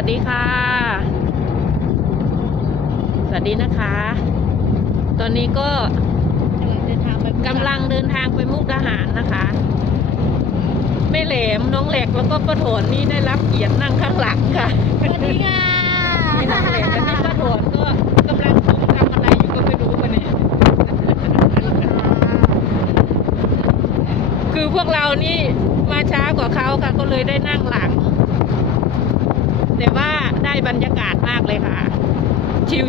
วัสดีค่ะ สวัสดีนะคะ ตอนนี้ก็กำลังเดินทางไปกำลังเดินทางไปมุกดาหารนะคะแม่แหลมน้องแหลกแล้วก็ป้าโถนนี่ได้รับเกียรตินั่งข้างหลังค่ะสวัสดีค่ะนี่น้องแหลกกับนี่ป้าโถนก็กำลังทำอะไรอยู่ก็ไม่รู้วันนี้คือพวกเรานี่มาช้ากว่าเขาค่ะก็เลยได้นั่งหลัง แต่ว่าได้บรรยากาศมากเลยค่ะ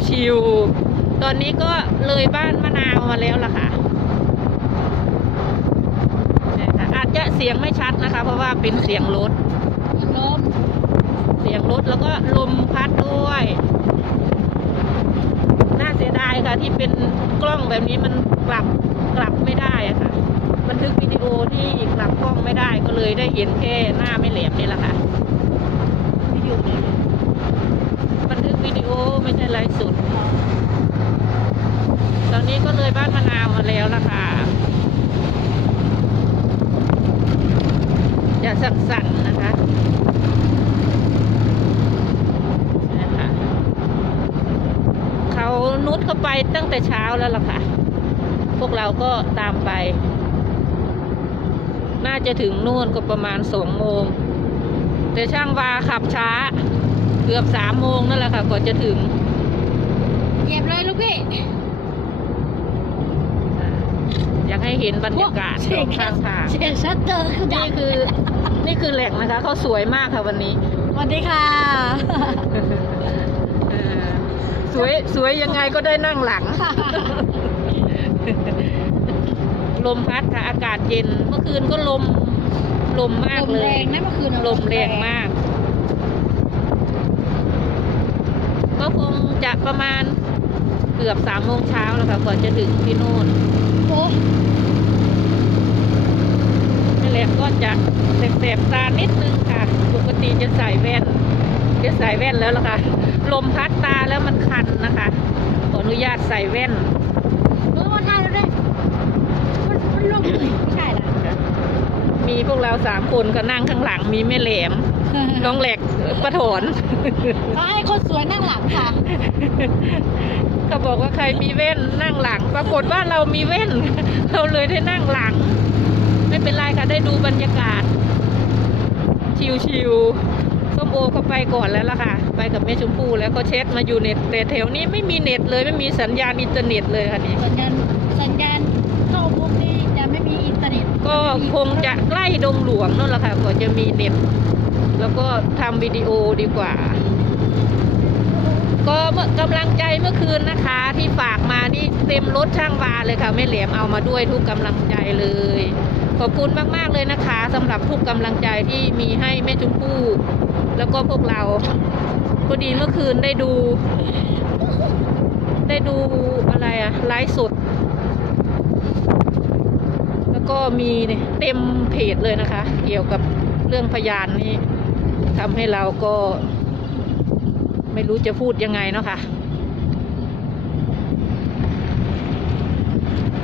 ชิวๆตอนนี้ก็เลยบ้านมะนาวมาแล้วล่ะค่ะอาจจะเสียงไม่ชัดนะคะ เพราะว่าเป็นเสียงรถลมเสียงรถแล้วก็ลมพัดด้วย น่าเสียดายค่ะ ที่เป็นกล้องแบบนี้มันกลับกลับไม่ได้อะค่ะบันทึกวิดีโอที่กลับกล้องไม่ได้ก็เลยได้เห็นแค่หน้าไม่แหลี่ยมนี่แหละค่ะ อยู่เลยบันทึกวิดีโอไม่ใช่ไลฟ์สดตอนนี้ก็เลยบ้านมะนาวมาแล้วล่ะค่ะอย่าสั่นๆนะคะนะคะเขานุดเข้าไปตั้งแต่เช้าแล้วล่ะค่ะ พวกเราก็ตามไป น่าจะถึงนู่นก็ประมาณสองโมง แต่ช่างวาขับช้า เกือบสามโมงนั่นแหละค่ะกว่าจะถึง เหยียบเลยลูกพี่ อยากให้เห็นบรรยากาศสองข้างทางเสียงชัตเตอร์คือดันี่งคือ นี่คือแหล่งนะคะเขาสวยมากค่ะวันนี้สวัสดีค่ะ เออสวยสวยยังไงก็ได้นั่งหลัง ลมพัดค่ะอากาศเย็น เมื่อคืนก็ลม ลมมากลมเลแรยงนะเมื่อคืนลมแรงมาก ก็คงจะประมาณเกือบสามโมงเช้าแล้วค่ะก่อนจะถึงที่นู่นโอ้นี่แหละก็จะแสบๆตานิดนึงค่ะ ปกติจะใส่แว่น จะใส่แว่นแล้วล่ะค่ะ ลมพัดตาแล้วมันคันนะคะ ขออนุญาตใส่แว่นรู้ว่าท่าแล้วด้วยมันมันลงไม่ใช่ละ มีพวกเราสามคนก็นั่งข้างหลังมีแม่แหลม น้องแหลกปะโถนเขาให้คนสวยนั่งหลังค่ะเขาบอกว่าใครมีแว่นนั่งหลัง ปรากฏว่าเรามีแว่นเราเลยได้นั่งหลัง ไม่เป็นไรค่ะได้ดูบรรยากาศ ชิวๆส้มโอก็ไปก่อนแล้วล่ะค่ะ ไปกับแม่ชมพู่แล้วก็เช็ดมาอยู่เน็ตแต่แถวนี้ไม่มีเน็ตเลยไม่มีสัญญาณอินเทอร์เน็ตเลยค่ะนี่สัญญาณสัญญาณเข้าพวกนี้ ก็คงจะใกล้ดงหลวงนั่นแหละค่ะกว่าจะมีเน็ตแล้วก็ทำวิดีโอดีกว่า ก็เมื่อกำลังใจเมื่อคืนนะคะ ที่ฝากมานี่เต็มรถช่างวาเลยค่ะแม่เหลียมเอามาด้วยทุกกำลังใจเลย ขอบคุณมากๆเลยนะคะสำหรับทุกกำลังใจที่มีให้แม่ชมพู่ แล้วก็พวกเราพอดีเมื่อคืนได้ดู ได้ดูอะไรอะไลฟ์สด ก็มีเนี่ยเต็มเพจเลยนะคะ เกี่ยวกับเรื่องพยานนี้ทำให้เราก็ ไม่รู้จะพูดยังไงเนาะค่ะ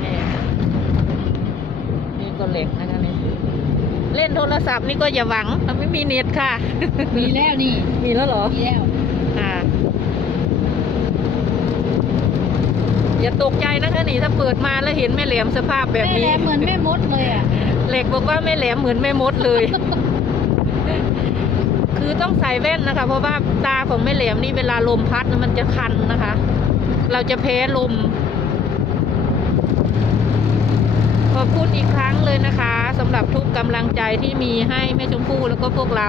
เนี่ยนี่ก็เหล็กนะคะนี่เล่นโทรศัพท์นี่ก็อย่าหวังเราไม่มีเน็ตค่ะ มีแล้วนี่ มีแล้วเหรอ มีแล้ว อ่า อย่าตกใจนะคะนี่ถ้าเปิดมาแล้วเห็นแม่แหลมสภาพแบบแม่นี้แหลมเหมือนแม่มดเลยอะเหล็กบอกว่าแม่แหลมเหมือนแม่มดเลย คือต้องใส่แว่นนะคะ เพราะว่าตาของแม่แหลมนี่เวลาลมพัดมันจะคันนะคะ เราจะแพ้ลม ขอบคุณอีกครั้งเลยนะคะสำหรับทุกกำลังใจที่มีให้แม่ชมพู่แล้วก็พวกเรา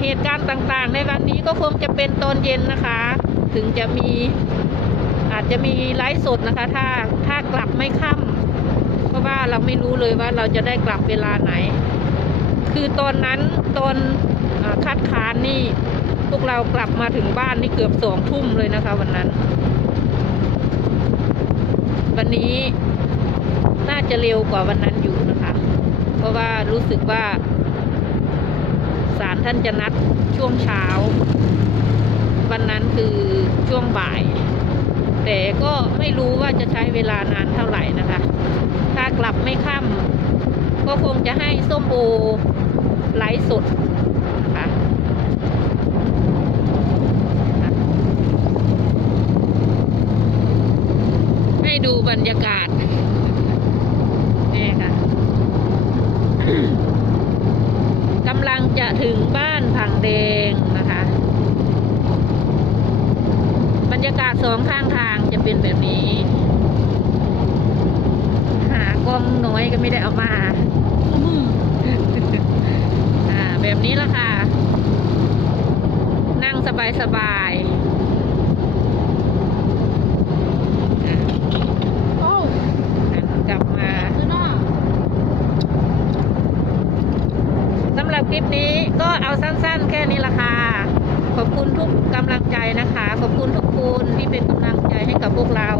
เหตุการณ์ต่างๆ ในวันนี้ก็คงจะเป็นตอนเย็นนะคะ ถึงจะมีอาจจะมีไลฟ์สดนะคะ ถ้าถ้ากลับไม่ค่ำเพราะว่าเราไม่รู้เลยว่าเราจะได้กลับเวลาไหน คือตอนนั้นตอนอาคัดค้านนี่ พวกเรากลับมาถึงบ้านนี่เกือบสองทุ่มเลยนะคะ วันนั้น วันนี้น่าจะเร็วกว่าวันนั้นอยู่นะคะ เพราะว่ารู้สึกว่าศาลท่านจะนัดช่วงเช้า วันนั้นคือช่วงบ่าย แต่ก็ไม่รู้ว่าจะใช้เวลานานเท่าไหร่นะคะ ถ้ากลับไม่ค่ำก็คงจะให้ส้มโอไหลฟ์สดคะให้ดูบรรยากาศนี่ค่ะกำลังจะถึงบ้านผังแดง รรยากาศสองข้างทางจะเป็นแบบนี้ หากล้องน้อยก็ไม่ได้เอามามืออ่าแบบนี้ละค่ะ นั่งสบายสบายๆอะโอ้หันกลับมาคือหน้าสำหรับคลิปนี้ก็เอาสั้นๆ แค่นี้ละค่ะ ขอบคุณทุกกำลังใจนะคะ ขอบคุณทุกคนที่เป็นกำลังใจให้กับพวกเรา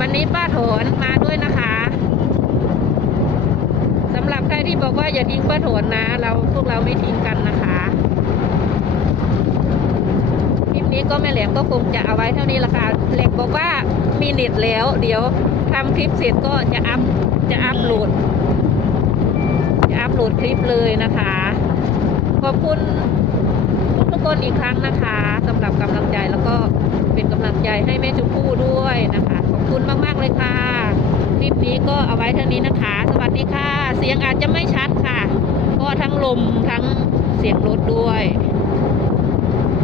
วันนี้ป้าโถนมาด้วยนะคะสำหรับใครที่บอกว่าอย่าทิ้งป้าโถนนะ เราพวกเราไม่ทิ้งกันนะคะคลิปนี้ก็แม่แหลมก็คงจะเอาไว้เท่านี้ละค่ะแหลมบอกว่ามีเน็ตแล้ว เดี๋ยวทำคลิปเสร็จก็จะอัพจะอัพโหลดจะอัพโหลดคลิปเลยนะคะ ขอบคุณ ทุกๆคนอีกครั้งนะคะสำหรับกำลังใจแล้วก็เป็นกำลังใจให้แม่ชมพู่ด้วยนะคะ ขอบคุณมาก ๆ เลยค่ะ คลิปนี้ก็เอาไว้เท่านี้นะคะ สวัสดีค่ะ เสียงอาจจะไม่ชัดค่ะเพราะทั้งลมทั้งเสียงรถด้วย